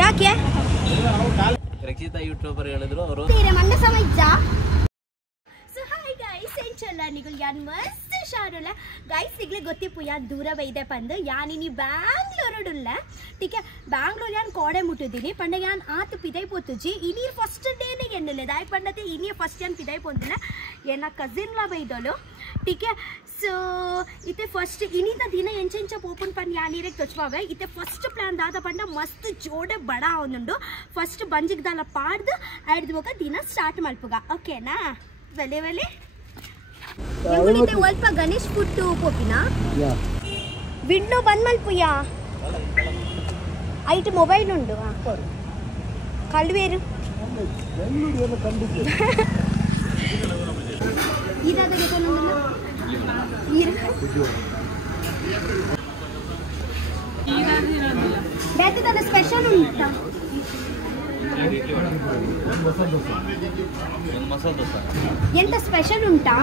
ಯಾಕೆ ರಕ್ಷಿತಾ ಯೂಟ್ಯೂಬರ್ ಹೇಳಿದ್ರು ಅವರು ಮಂಡ ಸಮಯ ನಿಗುಲ್ ಯಾನ್ ಮಸ್ತ್ ಶಾರುಲ್ಲ ಗೈಸ್ ಸಿಗ್ಲಿ ಗೊತ್ತಿಪ್ಪು ಯಾನ್ ದೂರ ಬೈದೆ ಪಂದು ಯಾನಿನಿ ಬ್ಯಾಂಗ್ಳೂರುಡುಲ್ಲ ಟೀಕೆ ಬ್ಯಾಂಗ್ಳೂರ್ ಯಾನ್ ಕೋಡೆ ಮುಟ್ಟಿದ್ದೀನಿ ಪಂಡ ಯಾನ್ ಆತ ಪಿದೈ ಪೋತುಜಿ ಇನಿ ಫಸ್ಟ್ ಡೇನೆ ಎನ್ನಲೆ ದಾಯ್ ಪಂಡತೆ ಇನಿ ಫಸ್ಟ್ ಯಾನ್ ಪಿದೈ ಪೋಂದಿಲ್ಲ ಏನ ಕಸಿನ್ ಲ ಬೈದೋಲು ಟೀಕೆ ಸೊ ಇತ್ತೆ ಫಸ್ಟ್ ಇನಿದ ದಿನ ಎಂಚೆಂಚ ಪೋಪನ್ ಪಂಡ್ ಯಾನೀರೆ ತೊಚ್ವಾವೆ ಇತ್ತೆ ಫಸ್ಟ್ ಪ್ಲಾನ್ ದಾದ ಪಂಡ ಮಸ್ತ್ ಜೋಡೆ ಬಡ ಅವನುಂಡು ಫಸ್ಟ್ ಬಂಜಿಗ್ದಲ್ಲ ಪಾಡ್ದು ಆಯ್ದು ದಿನ ಸ್ಟಾರ್ಟ್ ಮಲ್ಪುಗ ಓಕೆನಾ ಬಲೆ ಬಲೆ ಸ್ವಲ್ಪ ಗಣೇಶ್ ಫುಟ್ಟು ಪೋಪಿನ ವಿಂಡೋ ಬಂದ್ ಮಲ್ಪುಯ್ಯ ಐಟ್ ಮೊಬೈಲ್ ಉಂಡು ಕಳ್ವೇರು ಸ್ಪೆಷಲ್ ಉಂಟಾ ಎಂತ ಸ್ಪೆಷಲ್ ಉಂಟಾ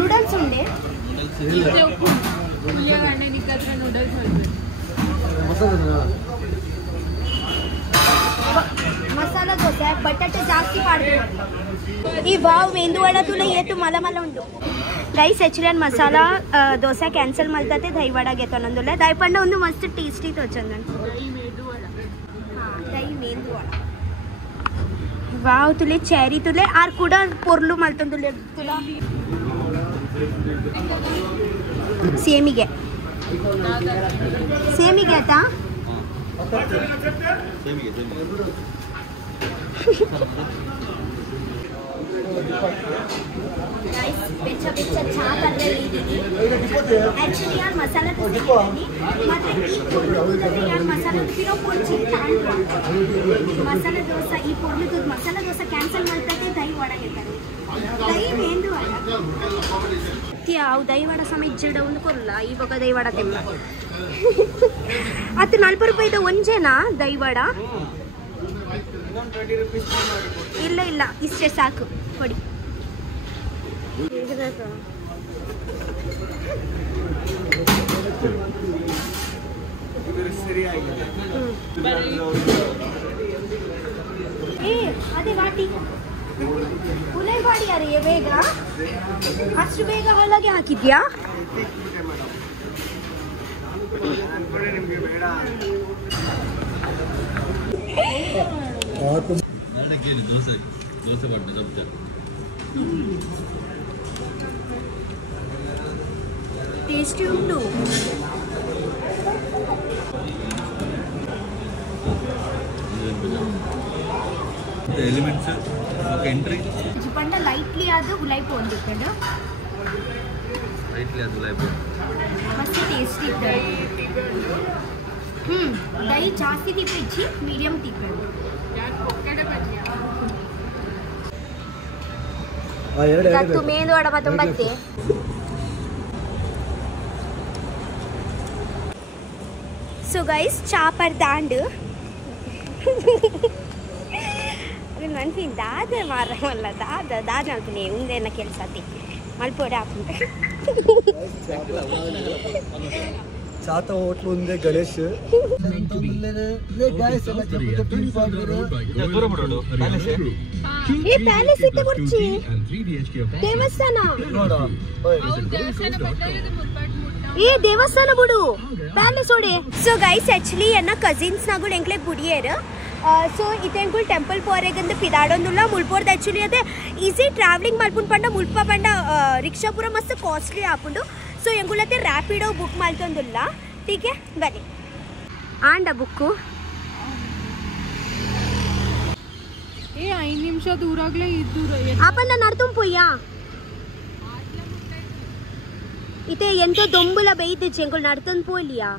ನೂಡಲ್ಸ್ ಉಂಡೆ ಮಸಾಲಾ ದೋಸೆ ಬಟಾಟೆ ಜಾಸ್ತಿ ಪಾಡ್ದು ಈ ವಾವ್ ಮೆಂದುವಡ ತುಲೆ ಏತು ಮಲ ಮಲ ಉಂಟು guys actually masala dosa cancel ಮಲ್ತತೆ ದೈವಡ ಗೆತ ನಂದುಲ್ಲ ದೈಪಂಡ ಒಂದು ಮಸ್ತ್ ಟೇಸ್ಟಿ ತೋಚಂದ ದೈ ಮೆಂದುವಡ वाव तुले चेरी तुले आर कुडा पोर्लू मल्तन तुले तुला सेमिगे आता गाइस बेचा बेचा चा करते इदीनी एक्चुअली यार मसाला दोसे मात्र यार मसाला तिरो पोंची मसाला दोसा ಈ ಪೊರ್ಲು ಮಸಾಲಾ ದೋಸೆ ಕ್ಯಾನ್ಸಲ್ ಮಾಡ್ತತೆ ದೈ ವಡ ಗೆತಾರೆ ದೈ ಮೆಂದು ವಡ ತ್ಯಾವ್ ದೈ ವಡ ಸಮಯ ಜಡ ಒಂದು ಕೊಲ್ಲ ಇವಾಗ ದೈ ವಡ ತೆಮ್ಮ ಅತ್ತು 40 ರೂಪಾಯಿದ ಒಂಜೇನಾ ದೈ ವಡ ಇಲ್ಲ ಇಲ್ಲ ಇಷ್ಟೇ ಸಾಕು ಕೊಡಿ ಅದೇ ವಾಟಿ ಉಲೈ ಬಾಡಿ ಯಾರೇ ಬೇಗ ಅಷ್ಟು ಬೇಗ ಹಾಳಾಗಿ ಹಾಕಿದ್ಯಾ ಟೇಸ್ಟಿ ಉಂಟು ಎಲಿಮೆಂಟ್ಸ್ ಎಂಟ್ರಿ ಜಿಪಂಡ ಲೈಟ್ಲಿ ಆದ ಉಲೈಪು ಒಂದಿಕೊಂಡು ಲೈಟ್ಲಿ ಆದ ಉಲೈಪು ಮಸ್ತ್ ಟೇಸ್ಟಿ ಇತ್ತು ದೈ ಜಾಸ್ತಿ ತಿಪ್ಪೆ ಇಚ್ಚಿ ಮೀಡಿಯಂ ತಿಪ್ಪೆ ಕತ್ತು ಮೇಂದು ವಡ ಮತ್ತೊಂಬತ್ತೆ ಸೊ ಗೈಸ್ ಚಾಪರ್ ದಾಂಡು ಮನ್ಸಿನ ದಾದ ಮಾರಲ್ಲ ದಾದ ಅಂತೀನಿ ಮುಂದೇನ ಕೆಲಸ ಮಲ್ಪೋಡೆ ಹಾಕೊಂಡು ಚಾತ ಹೋಟ್ಲು ಒಂದೇ ಗಣೇಶ್ ಈ ಪ್ಯಾಲೇಸ್ ಇತ್ತು ಕುರ್ಚಿ ದೇವಸ್ಥಾನ ಈ ದೇವಸ್ಥಾನ ಬಿಡು ಪ್ಯಾಲೇಸ್ ಓಡೆ ಸೊ ಗೈಸ್ ಆಕ್ಚುಲಿ ಎನ್ನ ಕಸಿನ್ಸ್ ನಾಗಳು ಎಂಕ್ಲೆ ಬುಡಿಯೇರು ಸೊ ಇತೆಂಕುಲ್ ಟೆಂಪಲ್ ಪೋರೆಗಂದ ಪಿದಾಡೊಂದುಲ್ಲ ಮುಲ್ಪೋರ್ದು ಆಕ್ಚುಲಿ ಅದೇ ಈಸಿ ಟ್ರಾವೆಲಿಂಗ್ ಮಲ್ಪುಂಡು ಪಂಡ ಮುಲ್ಪ ಪಂಡ ರಿಕ್ಷಾ ಪೂರ ಮಸ್ತ್ ಕಾಸ್ಟ್ಲಿ ಹಾಕೊಂಡು ಸೊ ಎಂಗುಲತ್ತೆ ರ್ಯಾಪಿಡೋ ಬುಕ್ ಮಲ್ತೊಂದುಲ್ಲ ಟೀಕೆ ಬನ್ನಿ ಆಂಡ ಬುಕ್ಕು ಏ 5 ನಿಮಿಷ ದೂರಾಗ್ಲೇ ಇದ್ದೂರ ಆಪನ್ನ ನಡ್ತುಂ ಪೊಯ್ಯಾ ಇತೆ ಎಂತೋ ದೊಂಬುಲ ಬೈದಿಚ್ಚಿ ಎಂಕುಲ್ ನಡ್ತೊಂದು ಪೋಲಿಯಾ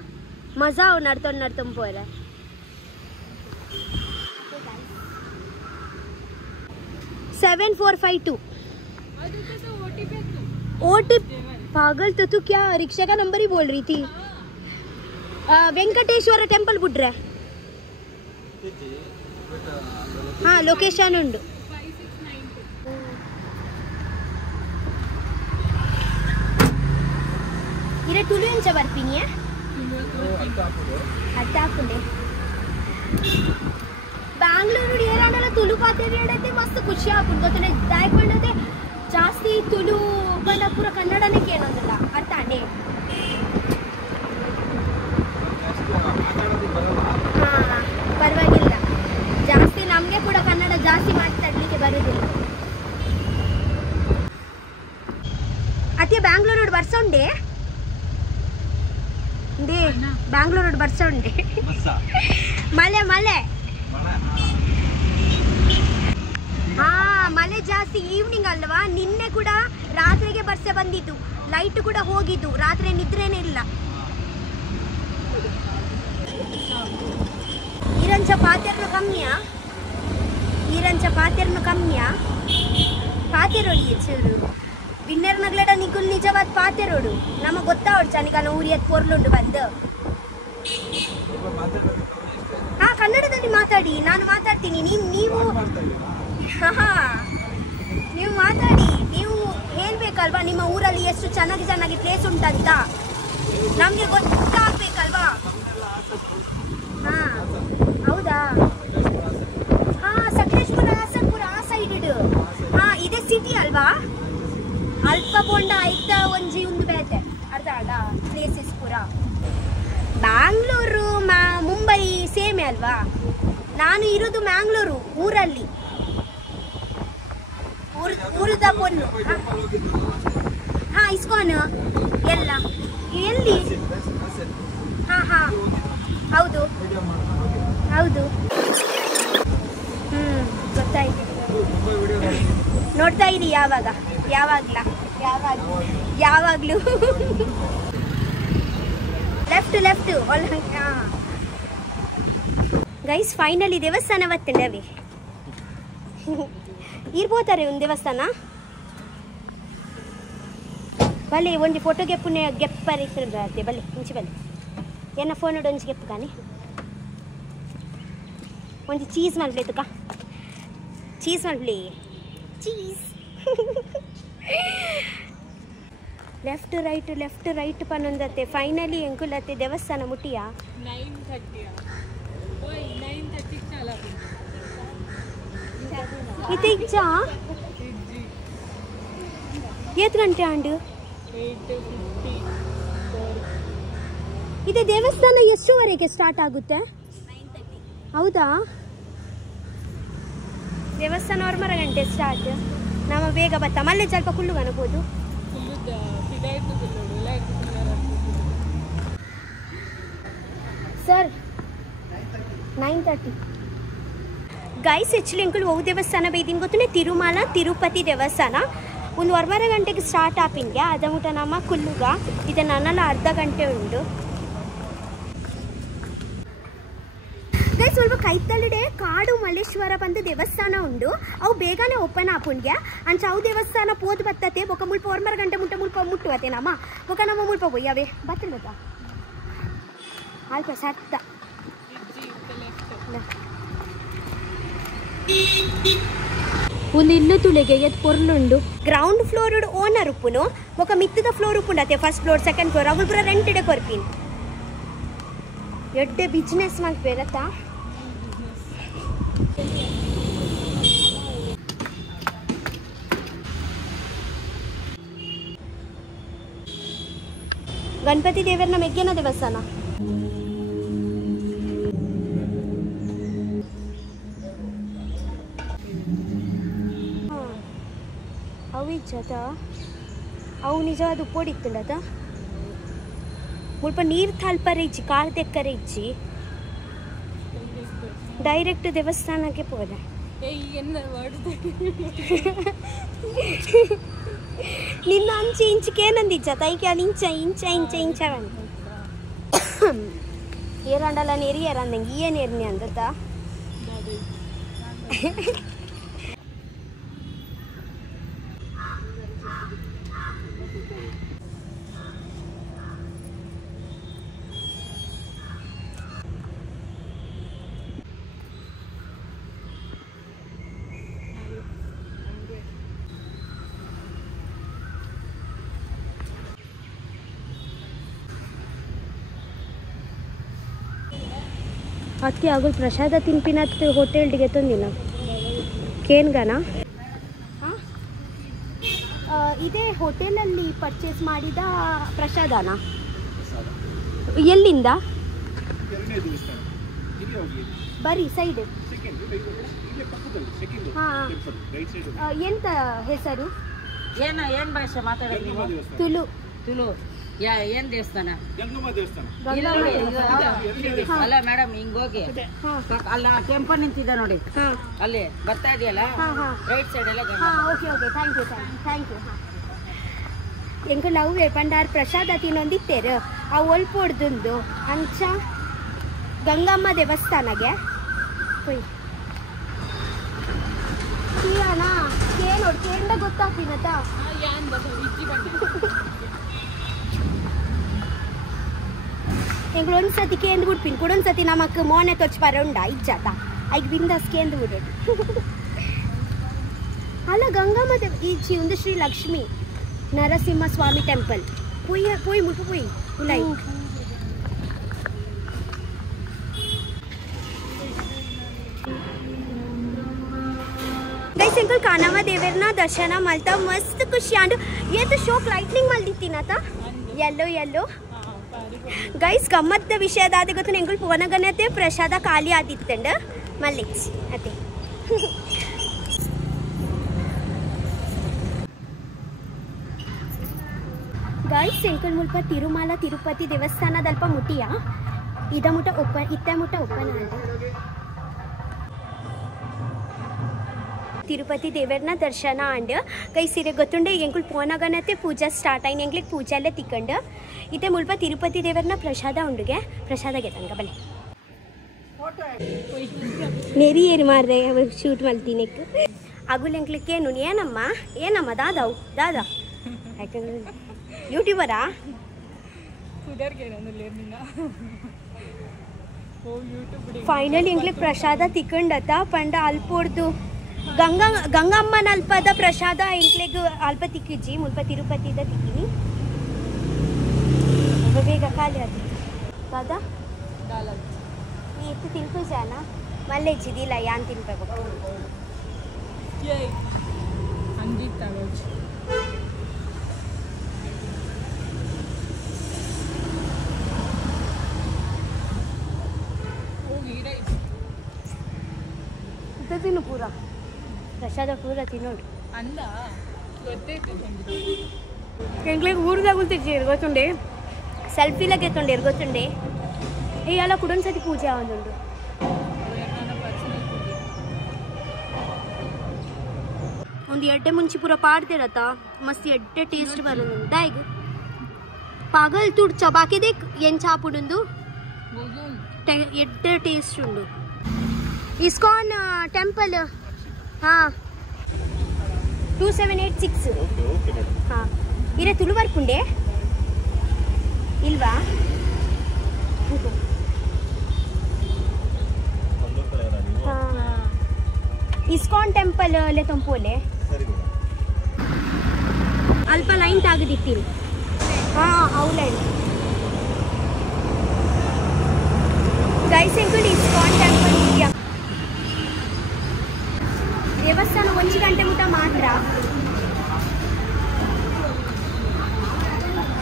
ಮಜಾ ಅವು ನಡ್ತೊಂದು ಪೋರೆ सेवन 452 ओटीपी पागल तो तू क्या रिक्शा का नंबर ही बोल रही थी वेंकटेश्वर टेंपल बुड्रे हाँ लोकेशन उंडु इरे तुलु ಎಂಚ ಬರ್ಪಿನಿಯೆ ಅರ್ಥ ಹಾಕೊಂಡೆ ಬ್ಯಾಂಗ್ಳೂರು ಏನಾಡಲ್ಲ ತುಳು ಪಾತ್ರೆ ಹೇಳತ್ತೆ ಮಸ್ತ್ ಖುಷಿ ಆಗ್ಬೋದು ಗೊತ್ತೇ ದಾಯ್ಕೊಂಡದೆ ಜಾಸ್ತಿ ತುಳು ಬಂದ ಪೂರ ಕನ್ನಡನೇ ಕೇಳೋದಿಲ್ಲ ಅರ್ಥ ಅಂಡೆ ಹಾಂ ಪರವಾಗಿಲ್ಲ ಜಾಸ್ತಿ ನಮಗೆ ಕೂಡ ಕನ್ನಡ ಜಾಸ್ತಿ ಮಾತಾಡಲಿಕ್ಕೆ ಬರುವುದಿಲ್ಲ ಅತ್ತೆ ಬ್ಯಾಂಗ್ಳೂರು ಬರ್ಸೋಂಡೆ ದೇ ಬ್ಯಾಂಗ್ಳೂರು ಬರ್ಸೋಂಡೆ ಮಳೆ ಮಳೆ ಹಾ ಮಳೆ ಜಾಸ್ತಿ ಈವ್ನಿಂಗ್ ಅಲ್ವಾ ನಿನ್ನೆ ಕೂಡ ರಾತ್ರಿಗೆ ಬರ್ಸೆ ಬಂದಿದ್ದು ಲೈಟ್ ಕೂಡ ಹೋಗಿದ್ದು ರಾತ್ರಿ ನಿದ್ರೇನೇ ಇಲ್ಲ ಈರಂಚ ಪಾತೆರ್ನು ಕಮ್ಮಿಯಾ ಪಾತೆರೋಡಿ ಚೂರು ವಿನ್ನರ್ ನಗ್ಲಡ ನಿಗುಲ್ ನಿಜವಾದ ಪಾತೆರೋಡು ನಮಗೆ ಗೊತ್ತಾವಡು ಚನಿಗಾಲ ಊರಿಯದ್ ಪೊರ್ಲುಂಡು ಬಂದು ಹಾ ಕನ್ನಡದಲ್ಲಿ ಮಾತಾಡಿ ನಾನು ಮಾತಾಡ್ತೀನಿ ನೀವು ನೀವು ಮಾತಾಡಿ ನೀವು ಹೇಳ್ಬೇಕಲ್ವಾ ನಿಮ್ಮ ಊರಲ್ಲಿ ಎಷ್ಟು ಚೆನ್ನಾಗಿ ಪ್ಲೇಸ್ ಉಂಟಂತ ನಮಗೆ ಗೊತ್ತಾಗ್ಬೇಕಲ್ವಾ ಹಾ ಹೌದಾ ಹಾ ಸಕಲೇಶ್ಪುರ ಹಾಸನಪುರ ಆ ಸೈಡ್ ಹಾ ಇದೇ ಸಿಟಿ ಅಲ್ವಾ ಅಲ್ಪ ಬೋಂಡ ಆಯ್ತ ಒಂಜಿ ಒಂದು ಬೇತೆ ಅರ್ಧ ಪ್ಲೇಸಸ್ ಪೂರ ಬ್ಯಾಂಗ್ಳೂರು ಮುಂಬೈ ಸೇಮೆ ಅಲ್ವಾ ನಾನು ಇರೋದು ಮ್ಯಾಂಗ್ಳೂರು ಊರಲ್ಲಿ ಊರದ ಪೊನ್ನು ಹಾ ಇಸ್ಕಾನ್ ಎಲ್ಲ ಎಲ್ಲಿ ಹಾ ಹಾ ಹೌದು ಗೊತ್ತಾಯ್ತು ನೋಡ್ತಾ ಇರಿ ಯಾವಾಗ್ಲೂ ಲೆಫ್ಟ್ ಗೈಸ್ ಫೈನಲಿ ದೇವಸ್ಥಾನ ಬತ್ತಂಡವೆ ಇರ್ಬೋತಾರೆ ಒಂದು ದೇವಸ್ಥಾನ ಬಲೆ ಒಂದು ಫೋಟೋ ಗೆಪ್ಪರಿ ಬಲೆ ಮುಂಚೆ ಬಲೆ ಏನ ಫೋನ್ ನೋಡಿ ಒಂಜಿ ಗೆಪ್ಪು ಕಾನಿ ಒಂಜಿ ಚೀಸ್ ಮಲ್ಪ್ಲೇತುಕ ಚೀಸ್ ಲೆಫ್ಟ್ ರೈಟ್ ಪನ್ನೊಂದತ್ತೆ ಫೈನಲಿ ಎಂಕುಲತ್ತೆ ದೇವಸ್ಥಾನ ಮುಟ್ಟಿಯಾ 9:30 ಇದು ಇಜ್ಜ ಏತ್ ಗಂಟೆ ಆಂಡು 8:50 ಇದು ದೇವಸ್ಥಾನ ಎಷ್ಟುವರೆಗೆ ಸ್ಟಾರ್ಟ್ ಆಗುತ್ತೆ 9:30 ಹೌದಾ ದೇವಸ್ಥಾನ 9:30 ಗಂಟೆ ಸ್ಟಾರ್ಟ್ ನಾವು ಬೇಗ ಬತ್ತ ಮಲ್ಲೆ ಸ್ವಲ್ಪ ಕುಳ್ಳು ಅನ್ಬೋದು ಸರ್ 9:30 ಗೈಸ್ ಆ್ಯಕ್ಚುಲಿ ಅಂಕಲ್ ಹೋಗು ದೇವಸ್ಥಾನ ಬೈದಿನ ಗೊತ್ತೇ ತಿರುಮಲ ತಿರುಪತಿ ದೇವಸ್ಥಾನ ಒಂದು 9:30 ಗಂಟೆಗೆ ಸ್ಟಾರ್ಟ್ ಆಪಿನ್ಗೆ ಅದ ಊಟ ನಮ್ಮ ಕುಲ್ಲುಗ ಇದು ನನ್ನೆಲ್ಲ ಅರ್ಧ ಗಂಟೆ ಉಂಟು ಗೈಸ್ ಸ್ವಲ್ಪ ಕೈತಲ್ಲಿಡೆ ಕಾಡು ಮಲ್ಲೇಶ್ವರ ಬಂದು ದೇವಸ್ಥಾನ ಉಂಡು ಅವು ಬೇಗನೆ ಓಪನ್ ಆಪುಂಡ್ಗೆ ಅಂಚ ಅವು ದೇವಸ್ಥಾನ ಪೋದು ಬತ್ತತೆ ಬೊಕ ಮುಲ್ಪ 9:30 ಗಂಟೆ ಮುಟ್ಟುವತ್ತೆ ನಮ್ಮ ಬೊಕ ನಮ್ಮ ಮುಲ್ಪ ಯಾವೇ ಬತ್ತಲ್ವಾ ಅಲ್ಪ ಸತ್ತ ಒಂದು ಇಲ್ಲು ತುಳಿಗೆ ಎತ್ ಪೊರ್ಲುಂಡು ಗ್ರೌಂಡ್ ಫ್ಲೋರ್ ಓನರ್ ಉಪ್ಪುನು ಬೊಕ ಮಿತ್ತದ ಫ್ಲೋರ್ ಉಪ್ಪುಂಡತೆ ಫಸ್ಟ್ ಫ್ಲೋರ್ ಸೆಕೆಂಡ್ ಫ್ಲೋರ್ ಅವಳು ಪೂರ ರೆಂಟೆಡೆ ಕೊರ್ಪಿನ್ ಎಡ್ಡೆ ಬಿಸ್ನೆಸ್ ಮಾಡ್ಬೇರತ್ತ ಗಣಪತಿ ದೇವರನ ಮೆಗ್ಗೆನ ದೇವಸ್ಥಾನ ಅವು ಇಜ್ಜತ ಅವು ನಿಜವಾದ ಉಪ್ಪೋಡಿತ್ತುಂಡತ ಮುಲ್ಪ ನೀರು ತಲ್ಪರೆ ಇಜ್ಜಿ ಕಾರ್ ತೆಕ್ಕರೆ ಇಜ್ಜಿ ಡೈರೆಕ್ಟ್ ದೇವಸ್ಥಾನಕ್ಕೆ ಪೋದೆ ನಿನ್ನ ಅಂಚೆ ಇಂಚಕೇನಂದಿಜ್ಜ ತೈಕೆ ಅದು ಇಂಚ ಏರಂಡಲ್ಲ ನೆರಿಯರ ಅಂದಂಗೆ ಏನು ಎರ್ನಿ ಅಂದತ್ತ ಅದಕ್ಕೆ ಆಗಲು ಪ್ರಸಾದ ತಿನ್ಪಿನತ್ತು ಹೋಟೆಲ್ಗೆ ತಂದಿಲ್ಲ ಕೇನ್ಗನಾ ಹಾಂ ಇದೇ ಹೋಟೆಲಲ್ಲಿ ಪರ್ಚೇಸ್ ಮಾಡಿದ ಪ್ರಸಾದನ ಎಲ್ಲಿಂದ ಬರೀ ಸೈಡ್ ಹಾಂ ಎಂತ ಹೆಸರು ಏನ್ ಭಾಷೆ ಮಾತಾಡೋದು ತುಳು ತುಳು ಏನ್ ದೇವಸ್ಥಾನ ಹಾಂ ಅಲ್ಲ ಮೇಡಮ್ ಹಿಂಗೋಗಿ ಅಲ್ಲ ಕೆಂಪನ್ ನಿಂತಿದ್ದ ನೋಡಿ ಹಾಂ ಅಲ್ಲಿ ಬರ್ತಾ ಇದೆಯಲ್ಲ ಹಾಂ ಹಾಂ ರೈಟ್ ಸೈಡ್ ಎಲ್ಲ ಹಾಂ okay okay thank you thank you ಹಾಂ ಎಂಕ ನಾವು ಪಂಡಾರ್ ಪ್ರಸಾದ ತಿನ್ನೊಂದಿತ್ತೇರು ಆ ಒಲ್ಪೊಡ್ದು ಅಂಚ ಗಂಗಮ್ಮ ದೇವಸ್ಥಾನಗೆ ಹೋಯ್ ಅಣ್ಣ ಕೇಳೋಡು ಕೇಂಡ ಗೊತ್ತಾಗ್ತೀನತ್ತ ಎಂಗಳು ಒಂದ್ಸತಿ ಕೇಂದು ಬಿಡ್ತೀನಿ ಕೊಡೊಂದ್ಸತಿ ನಮಕ್ ಮೋನೆ ತೊಚ್ಚ ಬರೋಂಡ ಇಜ್ಜಾತ ಐಗ್ ಬಿಂದಾಸ್ ಕೇಂದು ಬಿಡೋದು ಅಲ್ಲ ಗಂಗಮ್ಮ ದೇವ ಈಚಿ ಒಂದು ಶ್ರೀ ಲಕ್ಷ್ಮಿ ನರಸಿಂಹ ಸ್ವಾಮಿ ಟೆಂಪಲ್ ಪೋಯ್ ಮುಟ್ಟು ಪೋಯ್ ಉಲೈ ಗೈಸ್ ಎಂಕಲ್ ಕಾನವ ದೇವರನ ದರ್ಶನ ಮಲ್ತಾ ಮಸ್ತ್ ಖುಷಿ ಅಂಡ್ ಏತು ಶೋಕ್ ಲೈಟ್ನಿಂಗ್ ಮಲ್ದಿತ್ತೀನತ ಎಲ್ಲೋ ಗೈಸ್ ಗಮ್ಮತ್ತ ವಿಷಯದಾದ ಗೊತ್ತು ಎಂಕಲ್ ಪುವನಗನತೆ ಪ್ರಸಾದ ಖಾಲಿ ಆದಿತ್ತಂಡ ಮಲ್ಲಿಚ್ ಅದೇ ಗೈಸ್ ಎಂಕಲ್ ಮುಲ್ಪ ತಿರುಮಲ ತಿರುಪತಿ ದೇವಸ್ಥಾನದಲ್ಪ ಮುಟ್ಟಿಯ ಇದ ಮುಟ ಓಪನ್ ಇತ್ತ ಮುಟ ಓಪನ್ ಅಂತ ತಿರುಪತಿ ದೇವರನ ದರ್ಶನ ಅಂಡ್ ಕೈ ಸೀರೆ ಗೊತ್ತುಂಡೆ ಎಂಕುಲ್ ಪೋನಗನತೆ ಪೂಜಾ ಸ್ಟಾರ್ಟ್ ಆಯ್ತು ಎಂಕ್ಲಿಗೆ ಪೂಜೆಲ್ಲೇ ತಿಕ್ಕಂಡು ಇತ್ತೆ ಮುಲ್ಪ ತಿರುಪತಿ ದೇವರನ ಪ್ರಸಾದ ಉಂಡುಗೆ ಪ್ರಸಾದಗೆ ತನಕ ಬಲೆ ನೆರಿ ಏರಿ ಮಾರ್ರೆ ಶೂಟ್ ಮಲ್ತೀನಿ ಅಗುಲ್ ಎಂಕ್ಲಿಕ್ಕೆ ಏನು ಏನಮ್ಮ ದಾದಾವು ದಾದಾ ಯಾಕಂದ್ರೆ ಯೂಟ್ಯೂಬರಾ ಫೈನಲಿ ಎಂಕ್ಲಿಗೆ ಪ್ರಸಾದ ತಿಕ್ಕಂಡತ್ತ ಪಂಡ ಅಲ್ಪೋಡ್ದು ಗಂಗಮ್ಮನ ಅಲ್ಪದ ಪ್ರಸಾದ ಎಂಕ್ಲೆಗ್ ಅಲ್ಪ ತಿಕ್ಕಿಜ್ಜಿ ಮುಲ್ಪ ತಿರುಪತಿದ ತಿಕ್ಕಿನಿ ಬೇಗ ಖಾಲಿ ಆದಿತ್ತು ದಾದಾ ನೀ ಇತ್ತು ತಿನ್ಕು ಜಾನ ಮಲ್ಲೆ ಇಜ್ಜಿದಿಲ್ಲ ಯಾನ್ ತಿನ್ಬೇಕು ತಿನ್ನು ಪೂರ ಪ್ರಸಾದ ಪೂರ ತಿನ್ನೋಡು ಅಂದ ಗೊತ್ತೈತೆ ಎಂಕ್ಲೆಗ್ ಊರ್ದಾಗ ಉಳ್ತಿಜ್ಜಿ ಗೊತ್ತುಂಡೆ ಸೆಲ್ಫಿಲಾಗೆ ಎತ್ತುಂಡೆ ಗೊತ್ತುಂಡೆ ಎಲ್ಲ ಕುಡೊಂದ್ಸತಿ ಪೂಜೆ ಆವೊಂದುಂಡು ಒಂದು ಎಡ್ಡೆ ಮುಂಚೆ ಪೂರ ಪಾಡ್ದಿರತ್ತ ಮಸ್ತ್ ಎಡ್ಡೆ ಟೇಸ್ಟ್ ಬರೋದು ದಾಯಿಗೆ ಪಾಗಲ್ ತುಡ್ ಚಪಾಕಿದೆ ಏನ್ ಚಾಪುಡುಂದು ಎಡ್ಡೆ ಟೇಸ್ಟ್ ಉಂಡು ಇಸ್ಕಾನ್ ಟೆಂಪಲ್ ಹಾಂ 2786 ಹಾಂ ಇರೇ ತುಳು ಬರ್ಪುಂಡೆ ಇಲ್ವಾ ಹಾಂ ಇಸ್ಕಾನ್ ಟೆಂಪಲ್ ಅಲ್ಲೇ ತಂಪೋಲೆ ಅಲ್ಪ ಲೈನ್ ತಾಗದಿತ್ತೀನಿ ಹಾಂ ಔಲೈನ್ ಗೈಸ್ ಎಂಕುಲ್ ಇಸ್ಕಾನ್ ಟೆಂಪಲ್ ಇದೆಯಾ ದೇವಸ್ಥಾನ 1 ಗಂಟೆ ಮುಟ ಮಾತ್ರ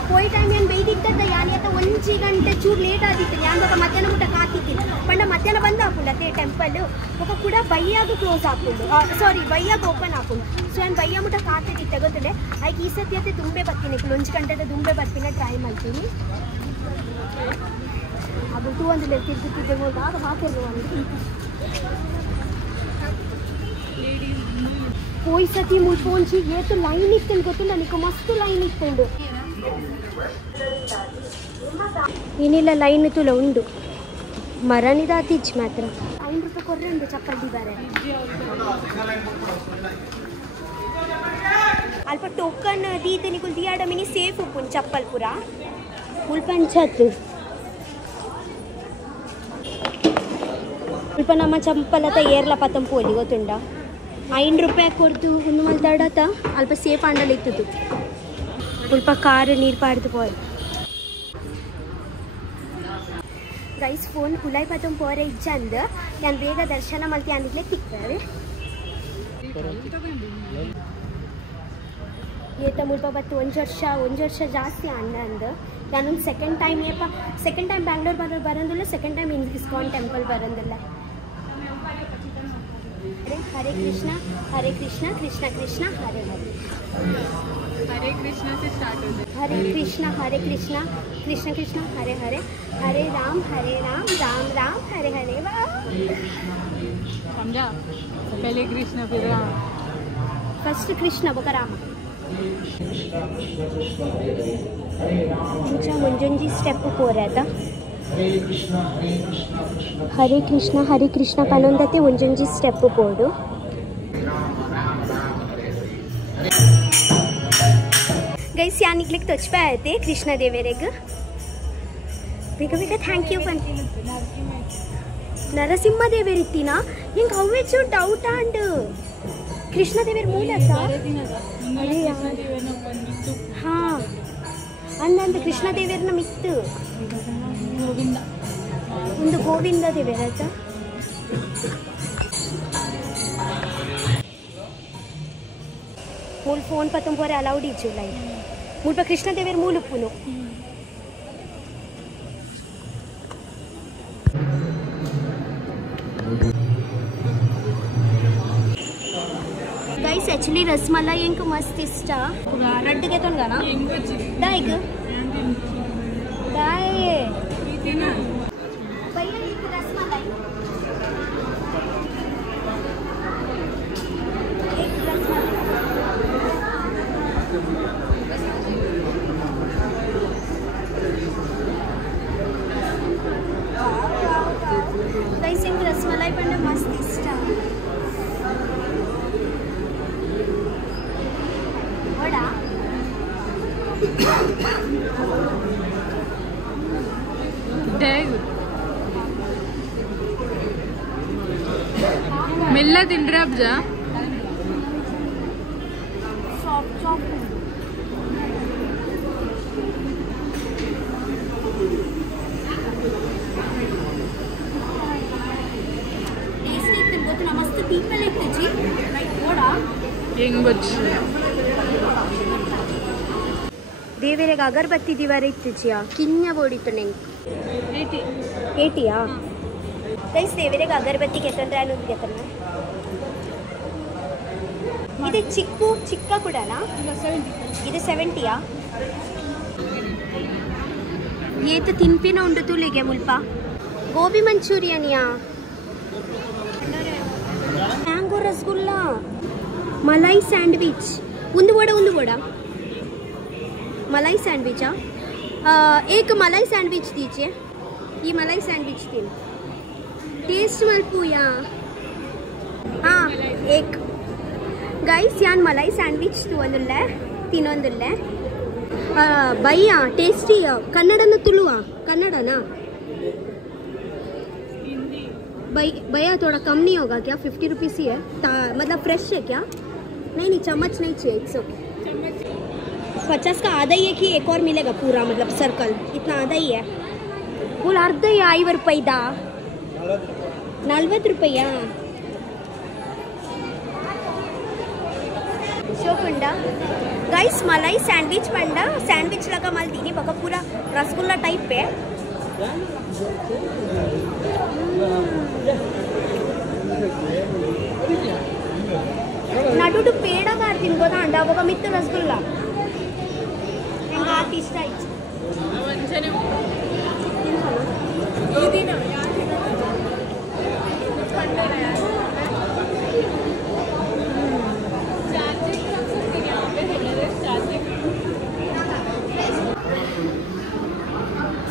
ಹೋಯ್ ಟೈಮ್ ಏನು ಬೈದಿದ್ದದ ಯಾನಿಯತ್ತ 1 ಗಂಟೆ ಚೂರು ಲೇಟ್ ಆದಿತ್ತು ಯಾನ್ದ ಮಧ್ಯಾಹ್ನ ಮುಟ ಕಾತಿದ್ದೀನಿ ಪಂಡ ಮಧ್ಯಾಹ್ನ ಬಂದು ಹಾಕೊಂಡು ಅದೇ ಟೆಂಪಲ್ ಒಬ್ಬ ಕೂಡ ಬೈಯಾಗ ಕ್ಲೋಸ್ ಹಾಕೊಂಡು ಸಾರಿ ಬೈಯಾಗ ಓಪನ್ ಹಾಕೊಂಡು ಸೊ ನಾನು ಬೈಯ ಮುಟ ಕಾತಿದ್ದಿತ್ತು ಗೊತ್ತಿಲ್ಲ ಆಯ್ಕೆ ಈ ಸತಿ ಅತ್ತೆ ದುಂಬೆ ಬರ್ತೀನಿ 1 ಗಂಟೆದ ದುಂಬೆ ಬರ್ತೀನಿ ಟ್ರೈ ಮಾಡ್ತೀನಿ ಅದು 200 ತಿರ್ಗುತ್ತಿದ್ದೆ ಹೋದಾಗ ಹಾಕಿರುವ ಹೋಯ್ ಸತಿ ಮುಲ್ಪೋಂಚಿ ಏತು ಲೈನ್ ಇತ್ತು ಗೊತ್ತು ನನಗೆ ಮಸ್ತ್ ಲೈನ್ ಇತ್ತು ಏನಿಲ್ಲ ಲೈನ್ ತುಲ ಉಂಡು ಮರಣಿದಾತಿಚ್ ಮಾತ್ರ 5 ರೂಪಾಯಿ ಕೊರ್ರೆ ಉಂಡು ಚಪ್ಪಲ್ ಬಾರೆ ಅಲ್ಪ ಟೋಕನ್ ದೀತ ನಿಕುಲ್ ದಿಯಾಡ ಮಿನಿ ಸೇಫ್ ಉಪ್ಪುನ್ ಚಪ್ಪಲ್ ಪುರ ಮುಲ್ಪಂಚತ್ತು ಸ್ವಲ್ಪ ನಮ್ಮ ಚಂಪಲತ ಏರ್ಲ ಪತ್ತಂ ಪೋಲಿ ಗೊತ್ತುಂಡ 5 ರೂಪಾಯಿ ಕೊಡ್ದು ಒಂದು ಮಲ್ತಾಡತ ಅಲ್ಪ ಸೇಫ್ ಅಂಡಲ್ಲಿ ಇತ್ತದು ಸ್ವಲ್ಪ ಕಾರು ನೀರು ಪಾಡ್ದು ಪೋಯ್ ಗೈಸ್ ಫೋನ್ ಕುಲಾಯ್ ಪತಂ ಪೋರೆ ಇಜ್ಜಂದು ನಾನು ಬೇಗ ದರ್ಶನ ಮಲ್ತಿ ಅಂದಿಗ್ಲೆ ತಿಕ್ತಾರೆ ಏತ ಮುಲ್ಪ ಬತ್ತು ಒಂದು ವರ್ಷ ಜಾಸ್ತಿ ಅಣ್ಣ ಅಂದು ನಾನೊಂದು ಸೆಕೆಂಡ್ ಟೈಮ್ ಬ್ಯಾಂಗ್ಳೂರ್ ಬರೋದಿಲ್ಲ ಸೆಕೆಂಡ್ ಟೈಮ್ ಇಸ್ಕಾನ್ ಟೆಂಪಲ್ ಬರೋದಿಲ್ಲ हरे कृष्णा कृष्ण कृष्ण हरे हरे हरे कृष्णा से स्टार्ट हो जाए हरे कृष्णा कृष्ण कृष्ण हरे हरे हरे राम राम राम हरे हरे वाह समझा पहले कृष्ण फिर राम फर्स्ट कृष्ण बक राम मुझे ಮುಂಜೊಂಜಿ ಸ್ಟೆಪ್ ಪೋರಾದ हरे कृष्ण कनोंदते ಒಂಜೊಂಜಿ ಸ್ಟೆಪ್ ಪೋಡು ಗೈಸ್ ಯಾನಿಗ್ಲಿಕ್ಕೆ ತೊಚ್ಪಾಯತೆ ಕೃಷ್ಣ ದೇವರಿಗೆ ಬೇಗ ಥ್ಯಾಂಕ್ ಯು ಪನ್ ನರಸಿಂಹ ದೇವರಿತ್ತಿನ ಹಿಂಗೆ ಹವ್ವೆಚ್ಚು ಡೌಟ್ ಆಂಡ್ ಕೃಷ್ಣ ದೇವರ ಮೂಲಕ ಹಾಂ ಅಂದಂದು ಕೃಷ್ಣ ದೇವರನ್ನ ಮಿತ್ತು ಒಂದು ಗೋವಿಂದ ದೇವರಾತ ಮೂಲ ಫೋನ್ ಪತ್ತಂ ಪೋರೆ ಅಲೌಡ್ ಇಜ್ಜುಲ್ಲ ಮುಲ್ಪ ಕೃಷ್ಣ ದೇವರ ಮೂಲ ಉಪ್ಪುನು ಗೈಸ್ ಆಕ್ಚುಲಿ ರಸಮಲೈ ಎಂಕ್ ಮಸ್ತ್ ಇಷ್ಟ ರಡ್ಡ್ ಗೆತೊನ್ ಗಾನ ಡಾಯ್ಗ್ ಡಾಯ್ भैया एक रसमलाई एक रसमलाई पंड मस्त इष्ट वड़ा ಮೆಲ್ಲ ತಿನ್ರಿ ಅಬ್ಜ मस्त पीपल जी ಹೆಂಗ್ ಗೊತ್ತು ದೇವರಿಗೆ ಅಗರಬತ್ತಿ ದಿವಾರ ಇತ್ತಿಜಿಯಾ ಕಿನ್ಯ ಬೋಡಿತ್ತು ನಂಗೆ ಏಟಿಯಾ ಗೈಸ್ ದೇವರಿಗೆ ಅಗರಬತ್ತಿ ಕೆತ್ತಂದ್ರೆ ಅನ್ನೋದು ಕೆತ್ತಂದ್ರೆ ಇದು ಚಿಕ್ಕ ಕೂಡನಾ ಇದು 70ಯಾ ಏತ ತಿನ್ಪಿನ ಉಂಡು ತುಳಿಗೆ ಮುಲ್ಪ ಗೋಬಿ ಮಂಚೂರಿಯನ್ಯಾ ಮ್ಯಾಂಗೋ ರಸಗುಲ್ಲಾ ಮಲೈ ಸ್ಯಾಂಡ್ವಿಚ್ ಒಂದು ವಡ मलाई सैंडविच एक मलाई सैंडविच दीजिए ये मलाई सैंडविच तीन टेस्ट मलपूया हाँ एक गाइस यान मलाई सैंडविच तीनोंदुल्ले भैया टेस्टी कन्नडन तुलुआ कन्नडना भैया थोड़ा कम नहीं होगा क्या 50 रुपीस ही है मतलब फ्रेश है क्या नहीं चम्मच नहीं चाहिए इट्स ओके 50 का आधा ही है कि एक और मिलेगा पूरा मतलब सर्कल इतना आधा ही है बोल अर्ध 5 ರೂಪಾಯಿದಾ 40 ರೂಪಾಯಿಯಾ शो पंडा गाइस मलाई सैंडविच पंडा सैंडविच लगा मल दीनी बका पूरा रसगुल्ला टाइप है नडुडु पेड़ गार तिनबोदा अंडा बका मित्त रसगुल्ला हाथ इष्ट आಯ್ತು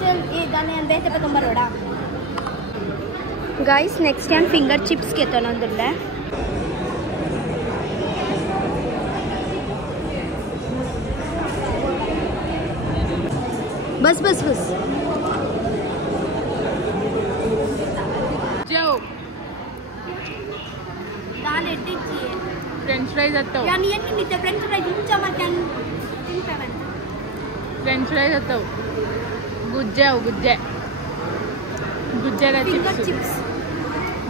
चल ये गाने अंदर पे तुम Baroda guys next time finger chips के तो ना दिल्ला बस बस बस जाओ दाल ಎಡ್ಡಿಚ್ಚಿಯೆ ಫ್ರೆಂಚ್ ಫ್ರೈಸ್ ಅತ್ತವು ಯಾನಿ ಎಲ್ಲಿ ನಿತ್ತೆ ಫ್ರೆಂಚ್ ಫ್ರೈಸ್ ಇಂಚ ಮತ್ತನ್ ತಿಂಪೆವನ್ ಫ್ರೆಂಚ್ ಫ್ರೈಸ್ ಅತ್ತವು ಗುಜ್ಜೆ ಗುಜ್ಜದ ಫಿಂಗರ್ ಚಿಪ್ಸ್ ಚಿಪ್ಸ್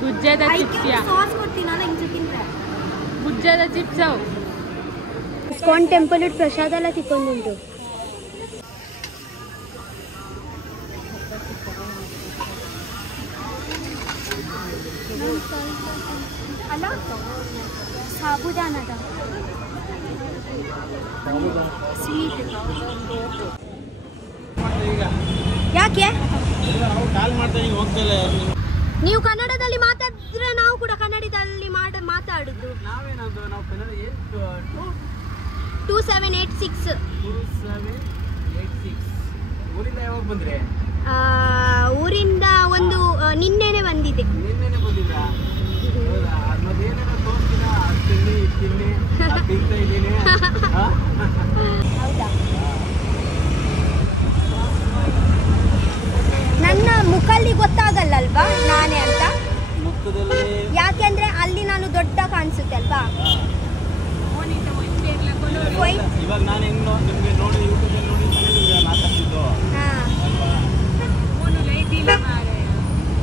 ಗುಜ್ಜದ ಚಿಪ್ಸ್ ಯಾ ಸಾಸ್ ಕೊಡ್ತೀನಲ್ಲ ಇಂಚು ತಿಂದ್ರೆ ಗುಜ್ಜದ ಚಿಪ್ಸ್ ಅವು ಇಸ್ಕಾನ್ ಟೆಂಪಲ್ ಪ್ರಸಾದ ಎಲ್ಲ ತಿಕ್ಕೊಂಡುಂಟು ಅಲ್ಲ ಸಾಬುದಾನದ ಸ್ವೀಟ್ ಯಾಕೆ ನೀವು ಕನ್ನಡದಲ್ಲಿ ಮಾತಾಡಿದ್ರೆ ನಾವು ಕೂಡ ಕನ್ನಡದಲ್ಲಿ ಮಾತಾಡುದು 2786 ಊರಿಂದ ಒಂದು ನಿನ್ನೆನೆ ಬಂದಿದೆ ಹೌದಾ ನನ್ನ ಮುಖಲ್ಲಿ ಗೊತ್ತಾಗಲ್ಲಲ್ವಾ ನಾನೇ ಅಂತ ಯಾಕೆಂದ್ರೆ ಅಲ್ಲಿ ನಾನು ದೊಡ್ಡ ಕಾಣಿಸುತ್ತೆ ಅಲ್ವಾ ಇವಾಗ ನಾನು ಹೆಂಗ್ ನಿಮ್ಗೆ ನೋಡಿ ಯೂಟ್ಯೂಬ್ ನೋಡಿ ಮಾತಾಡ್ತಿದ್ದು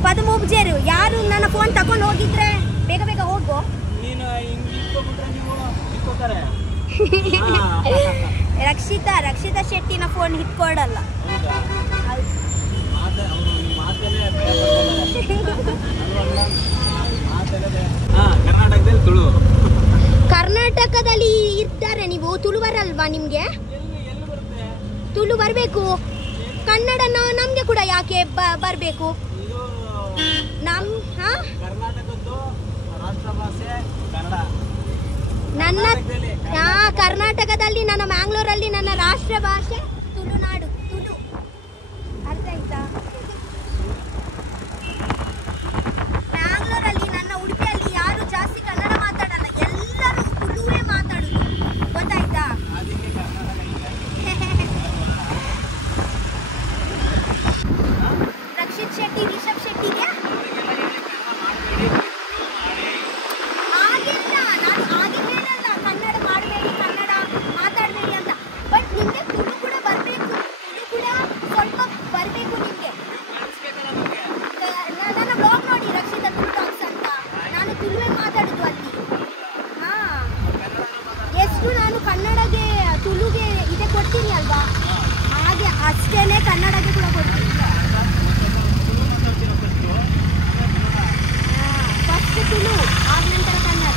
ಪದಮೂಬ್ಜೇರು ಯಾರು ನನ್ನ ಫೋನ್ ತಕೊಂಡು ಹೋಗಿದ್ರೆ ಬೇಗ ಬೇಗ ಹೋಗು ನೀನು ಹಿಂಗ್ ಇಟ್ಕೊಬಿಟ್ರೆ ನೀವು ಇಟ್ಕೋತಾರೆ ರಕ್ಷಿತಾ ಶೆಟ್ಟಿನ ಫೋನ್ ಹಿಟ್ಕೊಡಲ್ಲ ಕರ್ನಾಟಕದಲ್ಲಿ ತುಳು ಕರ್ನಾಟಕದಲ್ಲಿ ಇರ್ತಾರೆ ನೀವು ತುಳುವರಲ್ವಾ ನಿಮ್ಗೆ ತುಳು ಬರಬೇಕು ಕನ್ನಡ ನಮ್ಗೆ ಕೂಡ ಯಾಕೆ ಬರಬೇಕು ಕರ್ನಾಟಕದ್ದು ರಾಷ್ಟ್ರ ಭಾಷೆ ಕನ್ನಡ ನನ್ನ ಕರ್ನಾಟಕದಲ್ಲಿ ನನ್ನ ಮ್ಯಾಂಗ್ಳೂರಲ್ಲಿ ನನ್ನ ರಾಷ್ಟ್ರ ಭಾಷೆ ತುಳುನಾಡು ತುಳು ಅರ್ಥ ಆಯ್ತಾ ಮ್ಯಾಂಗ್ಳೂರಲ್ಲಿ ನನ್ನ ಉಡುಪಿಯಲ್ಲಿ ಯಾರು ಜಾಸ್ತಿ ಕನ್ನಡ ಮಾತಾಡಲ್ಲ ಎಲ್ಲರೂ ತುಳುವೇ ಮಾತಾಡುದು ಗೊತ್ತಾಯ್ತಾ ರಕ್ಷಿತ್ ಶೆಟ್ಟಿ ರಿಷಬ್ ಶೆಟ್ಟಿಗೆ ಆಗಿಲ್ಲ ನಾನು ಹಾಗೆ ಹೇಳಲ್ಲ ಕನ್ನಡ ಮಾಡಬೇಡಿ ಕನ್ನಡ ಮಾತಾಡಬೇಡಿ ಅಂತ ಬಟ್ ನಿಮಗೆ ತುಳು ಕೂಡ ಬರಬೇಕು ತುಳು ಕೂಡ ಸ್ವಲ್ಪ ಬರಬೇಕು ನಿಮಗೆ ನನ್ನ ಬ್ಲಾಗ್ ನೋಡಿ ರಕ್ಷಿತಾ ತುಳು ಟಾಕ್ಸ್ ಅಂತ ನಾನು ತುಳುವೇ ಮಾತಾಡೋದು ಅಲ್ಲಿ ಹಾಂ ಎಷ್ಟು ನಾನು ಕನ್ನಡಗೆ ತುಳುಗೆ ಇದೆ ಕೊಡ್ತೀನಿ ಅಲ್ವಾ ಹಾಗೆ ಅಷ್ಟೇನೆ ಕನ್ನಡಗೆ ಕೂಡ ಕೊಡ್ತೀನಿ ಫಸ್ಟ್ ತುಳು ಆದ ನಂತರ ಕನ್ನಡ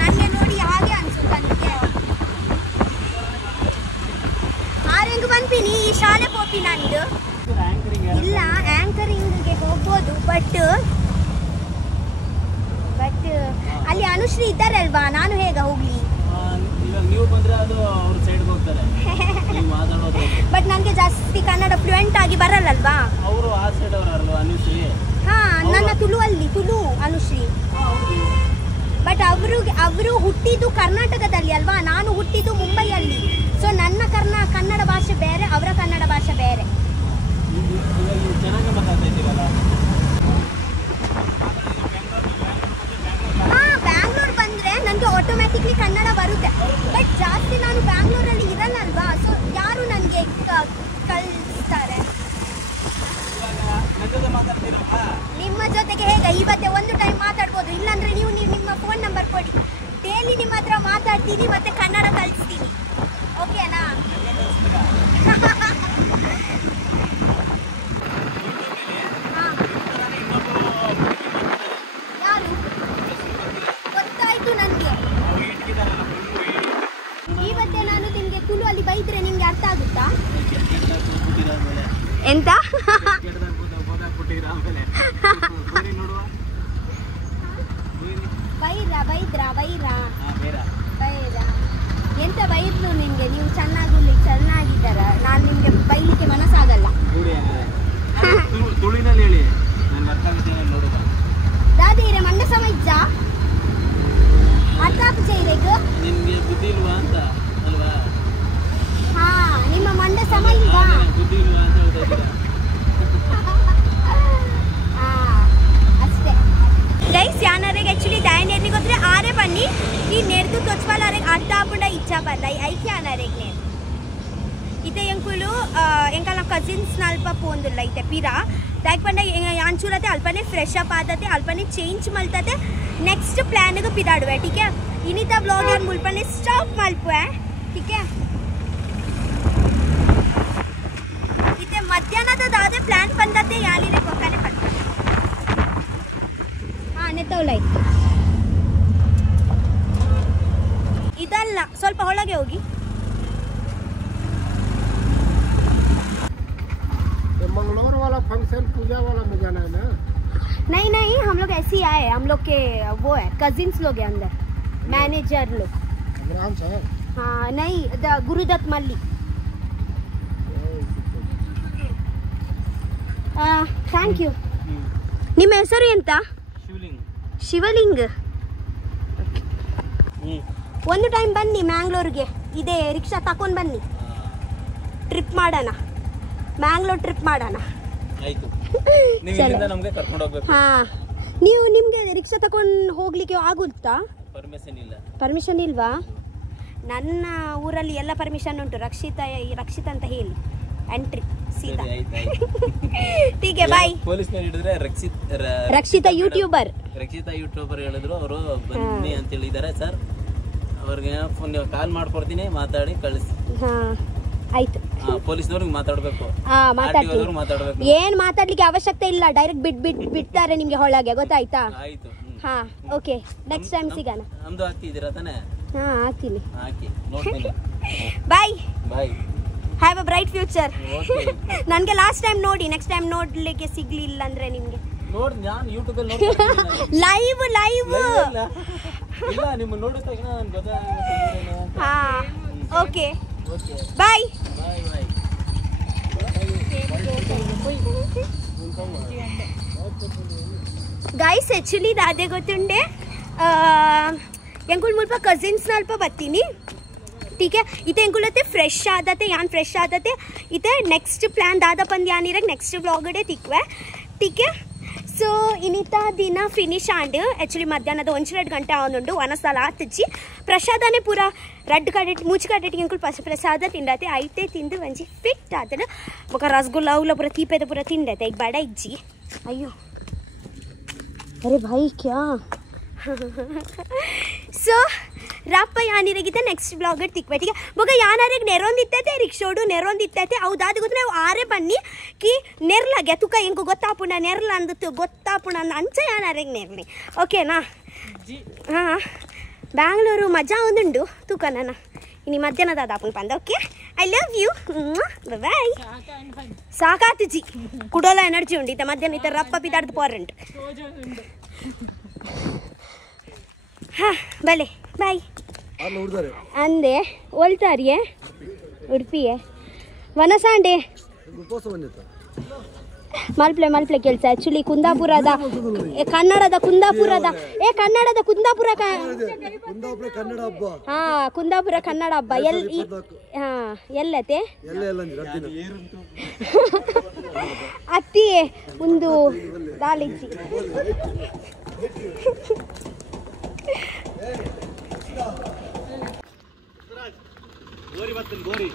ನನಗೆ ನೋಡಿ ಹಾಗೆ ಅನ್ಸುತ್ತೆ ನನಗೆ ಆರೆಂಗ್ ಬಂದ್ಬಿನಿ ಈ ಶಾಲೆ ಪೋಪಿ ನಂದು ಇಲ್ಲ ಆಂಕರಿಂಗ್ಗೆ ಹೋಗ್ಬೋದು ಬಟ್ ಅಲ್ಲಿ ಅನುಶ್ರೀ ಇದ್ದಾರೆ ಅಲ್ವಾ ನಾನು ಹೇಗೆ ಹೋಗ್ಲಿ ಇವಾಗ ನೀವು ಬಂದ್ರೆ ಅದು ಅವ್ರ ಸೈಡ್ಗೆ ಹೋಗ್ತಾರೆ ನೀವು ಮಾತಾಡೋದು ಬಟ್ ನನಗೆ ಜಾಸ್ತಿ ಕನ್ನಡ ಫ್ಲೂಯೆಂಟ್ ಆಗಿ ಬರಲ್ಲಲ್ವಾ ಅವರು ಆ ಸೈಡ್ ಅವರಲ್ವಾ ಅನುಶ್ರೀ ಹಾ ನನ್ನ ತುಳು ಅನುಶ್ರೀ ಬಟ್ ಅವರು ಹುಟ್ಟಿದ್ದು ಕರ್ನಾಟಕದಲ್ಲಿ ಅಲ್ವಾ ನಾನು ಹುಟ್ಟಿದ್ದು ಮುಂಬೈಯಲ್ಲಿ ಸೊ ನನ್ನ ಕನ್ನಡ ಭಾಷೆ ಬೇರೆ ಅವರ ಕನ್ನಡ ಭಾಷೆ ಬೇರೆ ಇವಾಗ ನೀವು ಚೆನ್ನಾಗಿ ಮಾತಾಡ್ತಾ ಇದ್ದೀರಲ್ಲ ಬ್ಯಾಂಗ್ಳೂರ್ ಬಂದ್ರೆ ನನಗೆ ಆಟೋಮ್ಯಾಟಿಕ್ಲಿ ಕನ್ನಡ ಬರುತ್ತೆ ಬಟ್ ಜಾಸ್ತಿ ನಾನು ಬ್ಯಾಂಗ್ಳೂರಲ್ಲಿ ಇರಲ್ಲಲ್ವಾ ಸೊ ಯಾರು ನನಗೆ ಕಳಿಸ್ತಾರೆ ನಿಮ್ಮ ಜೊತೆಗೆ ಹೇಗೆ ಇವತ್ತೇ ಒಂದು ಟೈಮ್ ಮಾತಾಡ್ಬೋದು ಇಲ್ಲಾಂದ್ರೆ ನೀವು ನಿಮ್ಮ ಫೋನ್ ನಂಬರ್ ಕೊಡಿ ಡೈಲಿ ನಿಮ್ಮ ಹತ್ರ ಮಾತಾಡ್ತೀನಿ ಮತ್ತೆ ಕನ್ನಡ ಕಳಿಸ್ತೀನಿ ಓಕೆನಾ ಯಾರು ಗೊತ್ತಾಯ್ತು ನನಗೆ ಇವತ್ತೇ ನಾನು ನಿಮಗೆ ತುಳು ಅಲ್ಲಿ ಬೈದ್ರೆ ನಿಮ್ಗೆ ಅರ್ಥ ಆಗುತ್ತಾ ಎಂತ ಬೈರಾ ಎಂತ ಬೈದ್ರು ನಿಮ್ಗೆ ನೀವು ಚೆನ್ನಾಗಿದ್ದಾರ ನಾನು ನಿಮ್ಗೆ ಬೈಲಿಕ್ಕೆ ಮನಸ್ಸಾಗಲ್ಲ ತುಳಿನಲ್ಲಿ ಹೇಳಿ ನನಗೆ ಅರ್ಥ ಆಗುತ್ತೆ ನೋಡುವ ದಾದಿರೆ ಮಂಡ ಸಮಯ್ಯ ಅರ್ಥ ಆಗ್ತೇವೆ ನಿಮ್ಗೆ ಬುದ್ಧಿ ಇಲ್ವಾ ಅಂತ ಅಲ್ವಾ ಹಾ ನಿಮ್ಮ ಮಂಡ ಸಮಯ ಬುದ್ಧಿ ಇಲ್ವಾ ಅಂತ ಹೇಳ್ತಾ ಇದ್ದೀರಾ ಅಷ್ಟೇ ಗೈಸ್ ಯಾನರಿಗೆ ಆ್ಯಕ್ಚುಲಿ ದಯನೇರ್ನಿಗೆ ಹೋದ್ರೆ ಆರೆ ಬನ್ನಿ ಈ ನೆರ್ದು ತೊಚ್ವಾಲಾರಿಗೆ ಅರ್ಥ ಆಪುಂಡ ಇಚ್ಛಾ ಬಲ್ಲ ಐಕ್ಯ ಆನರಿಗೆ ಇದೇ ಎಂಕುಲು ಎಂಕಲ ಕಸಿನ್ಸ್ ನಲ್ಪ ಐತೆ ಪಿರಾ दायक पंडे यांचूरते अल्पने फ्रेश अप आते अल्पने चेंज मलते नेक्स्ट प्लान पिदाडुवे ठीक है इनिता ब्लॉग यान मुल्पने स्टॉप मल्पुवे ठीक है इते मध्याह्नದ ದಾದೆ ಪ್ಲಾನ್ ಬಂದತೆ ಯಾಲಿನೆ ಕೊಕ್ಕನೆ ಪಟ್ಟ ನೆತ್ತವಲೈ ಇದಲ್ಲ ಸ್ವಲ್ಪ ಒಳಗೆ ಹೋಗಿ मंगलौर वाला फंक्शन पूजा वाला में जाना है ना? नहीं हम लोग ऐसे ही आए हम लोग के वो है कजिन्स लोग हैं अंदर मैनेजर लोग ग्राम से हाँ नहीं गुरुदत्त मल्ली थैंक यू ನಿಮ್ಮ ಹೆಸರು ಎಂತ ಶಿವಲಿಂಗ್ ಒಂದು ಟೈಮ್ ಬನ್ನಿ ಮ್ಯಾಂಗ್ಳೂರ್ಗೆ ಇದೇ ರಿಕ್ಷಾ ತಕೊಂಡು ಬನ್ನಿ ಟ್ರಿಪ್ ಮಾಡೋಣ ಮ್ಯಾಂಗ್ಳೂರ್ ಟ್ರಿಪ್ ಮಾಡೋಣ ಆಯ್ತು ನೀವು ಇಲ್ಲಿಂದ ನಮಗೆ ಕರ್ಕೊಂಡು ಹೋಗಬೇಕು ಹಾ ನೀವು ನಿಮ್ಗೆ ರಿಕ್ಷಾ ತಕೊಂಡು ಹೋಗ್ಲಿಕ್ಕೆ ಆಗುತ್ತಾ ಪರ್ಮಿಷನ್ ಇಲ್ವಾ ನನ್ನ ಊರಲ್ಲಿ ಎಲ್ಲ ಪರ್ಮಿಷನ್ ಉಂಟು ರಕ್ಷಿತ ಅಂತ ಹೇಳಿ ಎಂಟ್ರಿ ಸೀದಾ ठीक है ಬಾಯ್ ಪೊಲೀಸ್ನವರು ಹಿಡಿದ್ರೆ ರಕ್ಷಿತಾ ಯೂಟ್ಯೂಬರ್ ಹೇಳಿದ್ರು ಅವರು ಬನ್ನಿ ಅಂತ ಹೇಳಿದ್ದಾರೆ ಸರ್ ಅವ್ರಿಗೆ ಫೋನ್ ಕಾಲ್ ಮಾಡ್ಕೊಡ್ತೀನಿ ಮಾತಾಡಿ ಕಳಿಸಿ ಹಾ ಆಯ್ತು ಪೊಲೀಸ್ನವ್ರಿಗೆ ಮಾತಾಡಬೇಕು ಮಾತಾಡ್ತೀನಿ ಏನ್ ಮಾತಾಡ್ಲಿಕ್ಕೆ ಅವಶ್ಯಕತೆ ಇಲ್ಲ ಡೈರೆಕ್ಟ್ ಬಿಡ್ತಾರೆ ನಿಮ್ಗೆ ಒಳಗೆ ಗೊತ್ತಾಯ್ತಾ ಆಯ್ತು ಹಾ ಓಕೆ ನೆಕ್ಸ್ಟ್ ಟೈಮ್ ಸಿಗೋಣ ನಮ್ದು ಹಾಕಿದ್ದೀರಾ ತಾನೆ ಹಾ ಹಾಕ್ತೀನಿ ಹಾಕಿ ನೋಡ್ತೀನಿ bye bye have a bright future ನನಗೆ ಲಾಸ್ಟ್ ಟೈಮ್ ನೋಡಿ ನೆಕ್ಸ್ಟ್ ಟೈಮ್ ನೋಡ್ಲಿಕ್ಕೆ ಸಿಗ್ಲಿಲ್ಲ ಅಂದ್ರೆ ನಿಮ್ಗೆ ನೋಡಿ ನಾನು ಯೂಟ್ಯೂಬ್ ಅಲ್ಲಿ ನೋಡಿ ಲೈವ್ ಇಲ್ಲ ನಿಮ್ಮ ನೋಡಿದ ತಕ್ಷಣ ನನಗೆ ಗೊತ್ತಾಗುತ್ತೆ ಹಾ ಓಕೆ ಬಾಯ್ गाइस एक्चुअली दादे गोतुंडे ಎಂಕುಲ್ ಮುಲ್ಪ ಕಸಿನ್ಸ್ ಅಲ್ಪ ಬರ್ತೀನಿ ठीक है इते ಎಂಕುಲತೆ ಫ್ರೆಶ್ ಆದತೆ ಯಾನ್ ಫ್ರೆಶ್ ಆದತೆ इते नेक्स्ट प्लान दादा पंद यानिरक नेक्स्ट ब्लॉग डे तिक्वे ठीक है सो इनिता दिन फिनिश आंड एक्चुअली मध्याह्नದ 1-2 ಗಂಟೆ ಆವೊಂದುಂಡು ವನಸಲ ಆತಿಜಿ ಪ್ರಸಾದನೆ ಪೂರ ರಡ್ಡ್ ಕಡೆಟ್ ಮೂಚ್ ಕಡೆಟ್ ಎಂಕುಲ್ ಪ್ರಸಾದ ತಿಂಡತೆ ಐತೆ ತಿಂದು ಒಂಜಿ ಫಿಟ್ ಆತನ ಬೊಕ ರಸಗುಲ್ಲ ಉಲ್ಲ ಪೂರ ತೀಪೆದ ಪೂರ ತಿಂಡತೆ ಈಗ ಬಡ ಇಜ್ಜಿ ಅಯ್ಯೋ अरे भाई क्या सो राप यानिरगिते नेक्स्ट ब्लॉग तिक्वे ठीक है बग यानारेग नेरोंदित्तैते रिक्षोडु नेरोंदित्तैते औदाद गोत्रे ನಾವು ಆರೆ ಬನ್ನಿ ಕಿ ನೆರ್ಲಾಗೆ ತುಕ ಎಂಕು ಗೊತ್ತಾಪುಂಡ ನೆರ್ಲ ಅಂದತು ಗೊತ್ತಾಪುಂಡ ಅಂಚ ಯಾನಾರೆಗ್ ನೆರ್ಲಿ ಓಕೆನಾ ಹಾ ಬ್ಯಾಂಗ್ಳೂರು ಮಜಾ ಒಂದುಂಡು ತುಕನನ ಇನಿ ಮಧ್ಯಾಹ್ನದ ದಾಪುನ್ ಪಂದ okay I love you bye ಸಾಕಾತಿಜಿ ಕುಡೋಲ ಎನರ್ಜಿ ಉಂಡು ಇತ ಮಧ್ಯಾಹ್ನ ಇತ ರಪ್ಪ ಪಿದಾಡ್ದು ಪೋರೆಂಟ್ ಹಾ ಬಲೆ ಬಾಯ್ ಅಂದೆ ಒಲ್ತಾರಿಯೇ ಉಡುಪಿಯೇ ವನಸಾಂಡೆ ಮಲ್ಪ್ಲೆ ಕೆಲಸ ಆ್ಯಕ್ಚುಲಿ ಕುಂದಾಪುರದ ಕನ್ನಡದ ಕುಂದಾಪುರದ ಕುಂದಾಪುರ ಕುಂದಾಪುರ ಕನ್ನಡ ಹಬ್ಬ ಎಲ್ಲತೆ ಅತ್ತಿ ಒಂದು ದಾಳಿಜಿ ಗೋರಿ